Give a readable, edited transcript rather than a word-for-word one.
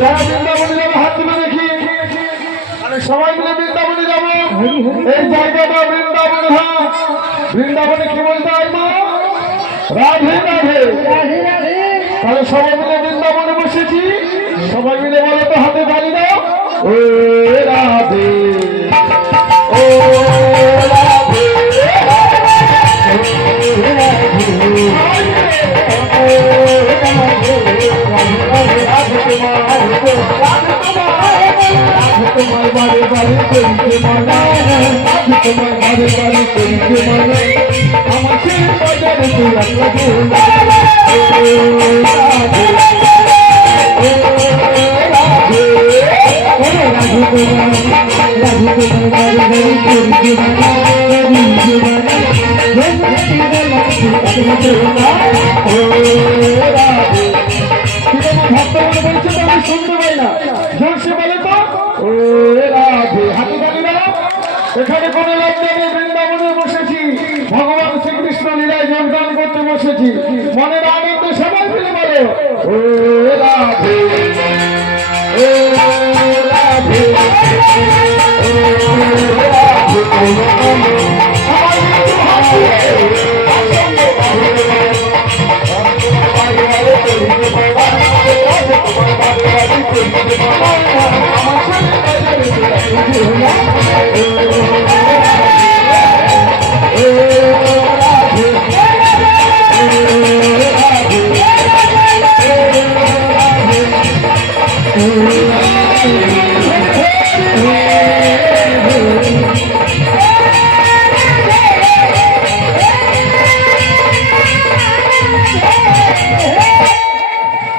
যারা বৃন্দাবনে যাবো হাত তুলে দেখি, সবাই মিলে বৃন্দাবনে যাবো। এই জায়গাটা বৃন্দাবন। হ্যাঁ, বৃন্দাবনে কি বলতে হয় মা? রাধে রাধে। তাহলে সবাই মিলে বৃন্দাবনে বসেছি, সবাই মিলে বলো তো, হাতে তালি দাও। ও রাধে, ও রাধে, তোমার বাড়ি বাড়ি করিতে মনে, তোমার বাড়ি বাড়ি করিতে মনে, আমার সেই বাজারে তুই রাখবে। শুনতে পাই না, জোরসে বলে তো, ও রাধে। হাতে তালি দাও। এখানে কোনো লোক নেই, বৃন্দাবনে বসেছি, ভগবান শ্রীকৃষ্ণ লীলায় যোগদান করতে বসেছি, মনের আনন্দ সবাই মিলে বলো ও রাধে, ও রাধে, ও রাধে।